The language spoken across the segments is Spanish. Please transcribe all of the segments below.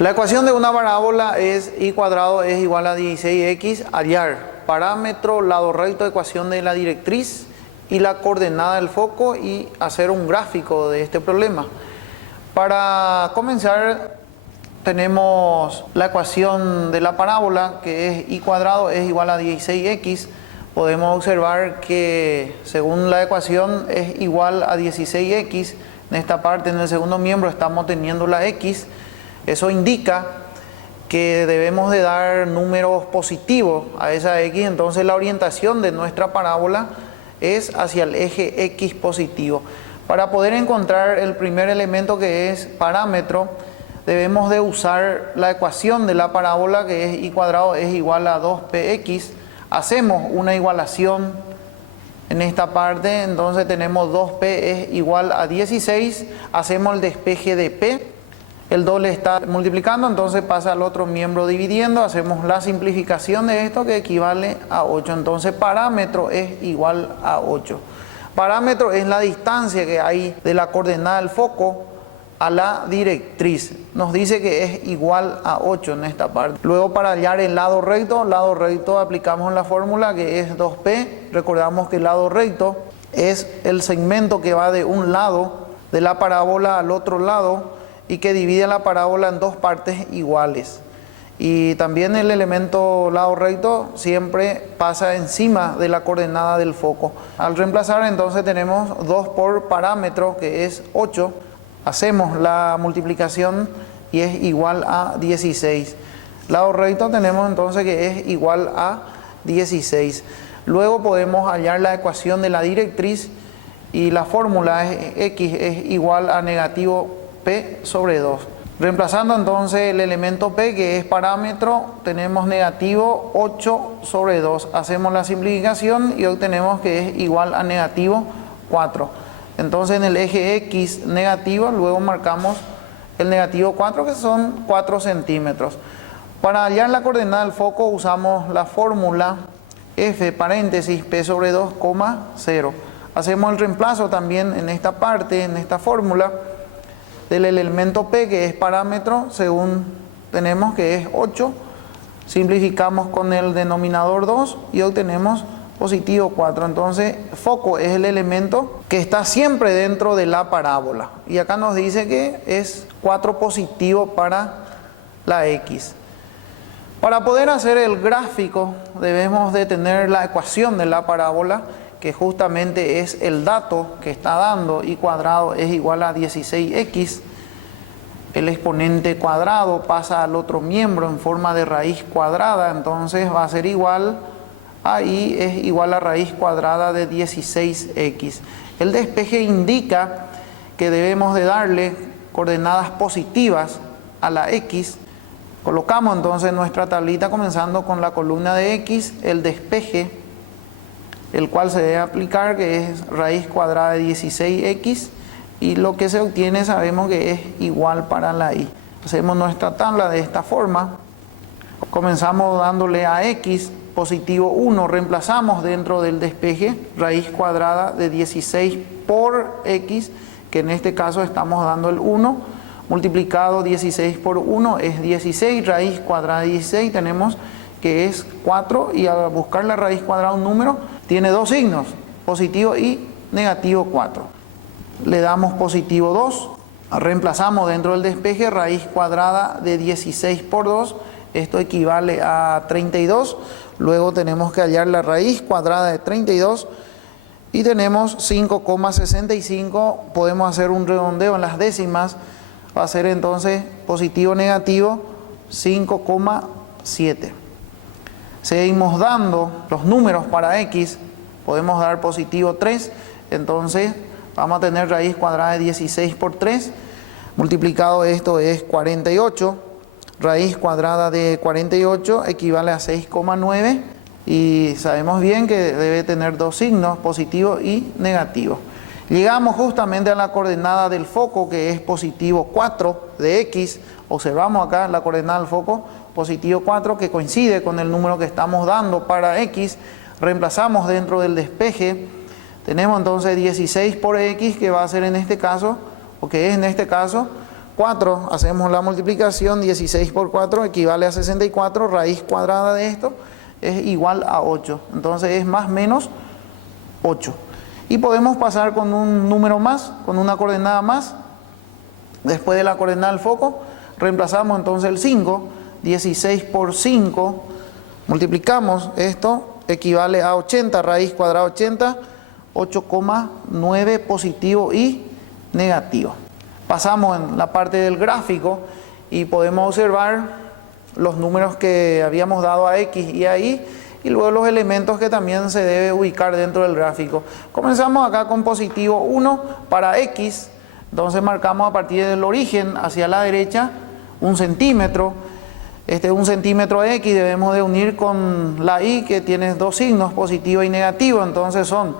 La ecuación de una parábola es y cuadrado es igual a 16x, hallar parámetro, lado recto, ecuación de la directriz y la coordenada del foco y hacer un gráfico de este problema. Para comenzar tenemos la ecuación de la parábola, que es y cuadrado es igual a 16x. Podemos observar que según la ecuación es igual a 16x. En esta parte, en el segundo miembro, estamos teniendo la x. Eso indica que debemos de dar números positivos a esa x. Entonces la orientación de nuestra parábola es hacia el eje x positivo. Para poder encontrar el primer elemento, que es parámetro, debemos de usar la ecuación de la parábola, que es y cuadrado es igual a 2px. Hacemos una igualación en esta parte, entonces tenemos 2p es igual a 16. Hacemos el despeje de p, el doble está multiplicando, entonces pasa al otro miembro dividiendo. Hacemos la simplificación de esto, que equivale a 8. Entonces parámetro es igual a 8. Parámetro es la distancia que hay de la coordenada del foco a la directriz. Nos dice que es igual a 8 en esta parte. Luego, para hallar el lado recto aplicamos la fórmula, que es 2p. Recordamos que el lado recto es el segmento que va de un lado de la parábola al otro lado y que divide la parábola en dos partes iguales. Y también el elemento lado recto siempre pasa encima de la coordenada del foco. Al reemplazar, entonces tenemos 2 por parámetro, que es 8. Hacemos la multiplicación y es igual a 16. Lado recto tenemos entonces que es igual a 16. Luego podemos hallar la ecuación de la directriz y la fórmula es x es igual a negativo p sobre 2. Reemplazando entonces el elemento p, que es parámetro, tenemos negativo 8 sobre 2. Hacemos la simplificación y obtenemos que es igual a negativo 4. Entonces en el eje x negativo, luego marcamos el negativo 4, que son 4 centímetros. Para hallar la coordenada del foco usamos la fórmula f paréntesis p sobre 2, 0. Hacemos el reemplazo también en esta parte, en esta fórmula, del elemento p, que es parámetro, según tenemos que es 8. Simplificamos con el denominador 2 y obtenemos positivo 4. Entonces foco es el elemento que está siempre dentro de la parábola. Y acá nos dice que es 4 positivo para la x. Para poder hacer el gráfico debemos de tener la ecuación de la parábola, que justamente es el dato que está dando y cuadrado es igual a 16x. El exponente cuadrado pasa al otro miembro en forma de raíz cuadrada, entonces va a ser igual a y es igual a raíz cuadrada de 16x. El despeje indica que debemos de darle coordenadas positivas a la x. Colocamos entonces nuestra tablita comenzando con la columna de x, el despeje, el cual se debe aplicar, que es raíz cuadrada de 16x, y lo que se obtiene sabemos que es igual para la y. Hacemos nuestra tabla de esta forma. Comenzamos dándole a x positivo 1, reemplazamos dentro del despeje raíz cuadrada de 16 por x, que en este caso estamos dando el 1, multiplicado 16 por 1 es 16, raíz cuadrada de 16 tenemos que es 4, y al buscar la raíz cuadrada de un número tiene dos signos, positivo y negativo 4. Le damos positivo 2, reemplazamos dentro del despeje raíz cuadrada de 16 por 2, esto equivale a 32. Luego tenemos que hallar la raíz cuadrada de 32 y tenemos 5,65. Podemos hacer un redondeo en las décimas, va a ser entonces positivo negativo 5,7. Seguimos dando los números para x, podemos dar positivo 3, entonces vamos a tener raíz cuadrada de 16 por 3, multiplicado esto es 48, raíz cuadrada de 48 equivale a 6,9 y sabemos bien que debe tener dos signos, positivo y negativo. Llegamos justamente a la coordenada del foco, que es positivo 4 de x. Observamos acá la coordenada del foco, positivo 4, que coincide con el número que estamos dando para x. Reemplazamos dentro del despeje, tenemos entonces 16 por x, que va a ser en este caso, o que es en este caso 4, hacemos la multiplicación, 16 por 4 equivale a 64, raíz cuadrada de esto es igual a 8. Entonces es más menos 8. Y podemos pasar con un número más, con una coordenada más. Después de la coordenada del foco, reemplazamos entonces el 5, 16 por 5, multiplicamos esto, equivale a 80, raíz cuadrada 80, 8,9 positivo y negativo. Pasamos en la parte del gráfico y podemos observar los números que habíamos dado a X y a Y y luego los elementos que también se debe ubicar dentro del gráfico. Comenzamos acá con positivo 1 para X, entonces marcamos a partir del origen hacia la derecha 1 centímetro. Este 1 centímetro X debemos de unir con la Y que tiene dos signos, positivo y negativo, entonces son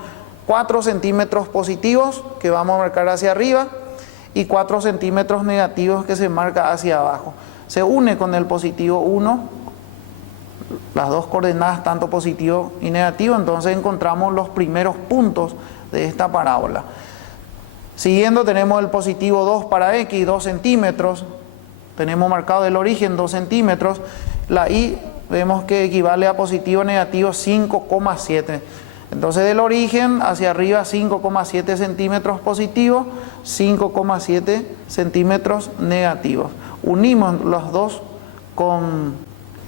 4 centímetros positivos que vamos a marcar hacia arriba y 4 centímetros negativos que se marca hacia abajo. Se une con el positivo 1, las dos coordenadas tanto positivo y negativo, entonces encontramos los primeros puntos de esta parábola. Siguiendo tenemos el positivo 2 para X, 2 centímetros, tenemos marcado el origen 2 centímetros, la Y vemos que equivale a positivo negativo 5,7. Entonces del origen hacia arriba 5,7 centímetros positivos, 5,7 centímetros negativos. Unimos los dos con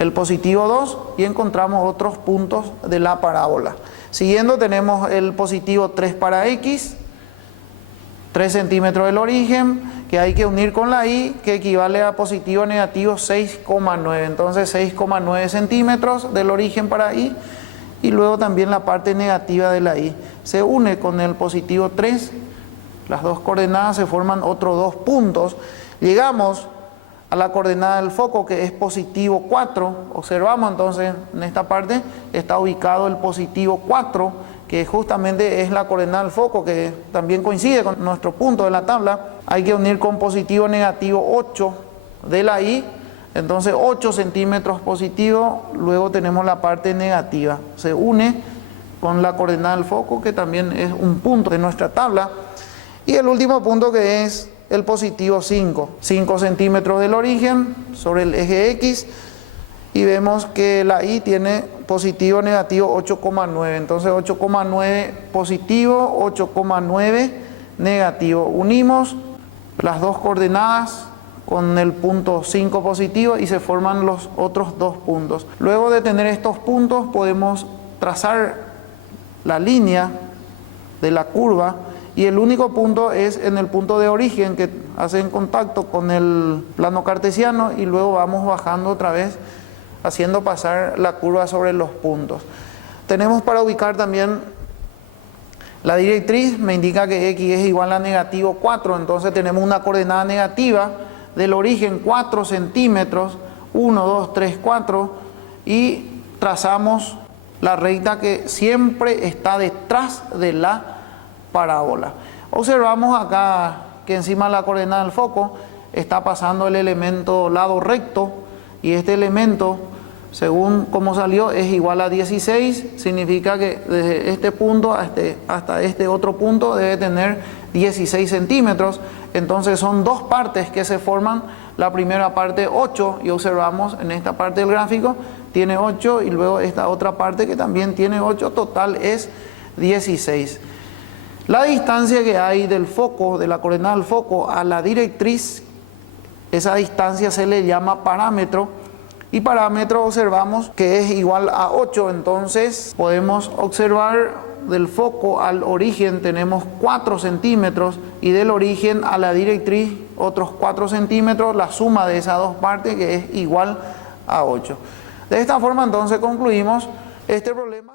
el positivo 2 y encontramos otros puntos de la parábola. Siguiendo tenemos el positivo 3 para X, 3 centímetros del origen, que hay que unir con la Y, que equivale a positivo negativo 6,9. Entonces 6,9 centímetros del origen para Y. Y luego también la parte negativa de la Y se une con el positivo 3, las dos coordenadas se forman otros dos puntos. Llegamos a la coordenada del foco que es positivo 4, observamos entonces en esta parte está ubicado el positivo 4, que justamente es la coordenada del foco, que también coincide con nuestro punto de la tabla. Hay que unir con positivo negativo 8 de la Y. Entonces 8 centímetros positivo, luego tenemos la parte negativa. Se une con la coordenada del foco, que también es un punto de nuestra tabla. Y el último punto que es el positivo 5. 5 centímetros del origen sobre el eje X. Y vemos que la Y tiene positivo negativo 8,9. Entonces 8,9 positivo, 8,9 negativo. Unimos las dos coordenadas con el punto 5 positivo y se forman los otros dos puntos. Luego de tener estos puntos podemos trazar la línea de la curva y el único punto es en el punto de origen que hace en contacto con el plano cartesiano y luego vamos bajando otra vez haciendo pasar la curva sobre los puntos. Tenemos para ubicar también la directriz, me indica que X es igual a negativo 4, entonces tenemos una coordenada negativa del origen 4 centímetros, 1, 2, 3, 4, y trazamos la recta que siempre está detrás de la parábola. Observamos acá que encima de la coordenada del foco está pasando el elemento lado recto, y este elemento, según cómo salió, es igual a 16, significa que desde este punto hasta este otro punto debe tener 16 centímetros. Entonces son dos partes que se forman, la primera parte 8 y observamos en esta parte del gráfico tiene 8 y luego esta otra parte que también tiene 8, total es 16. La distancia que hay del foco, de la coordenada del foco a la directriz, esa distancia se le llama parámetro y parámetro observamos que es igual a 8, entonces podemos observar del foco al origen tenemos 4 centímetros y del origen a la directriz otros 4 centímetros, la suma de esas dos partes que es igual a 8. De esta forma entonces concluimos este problema.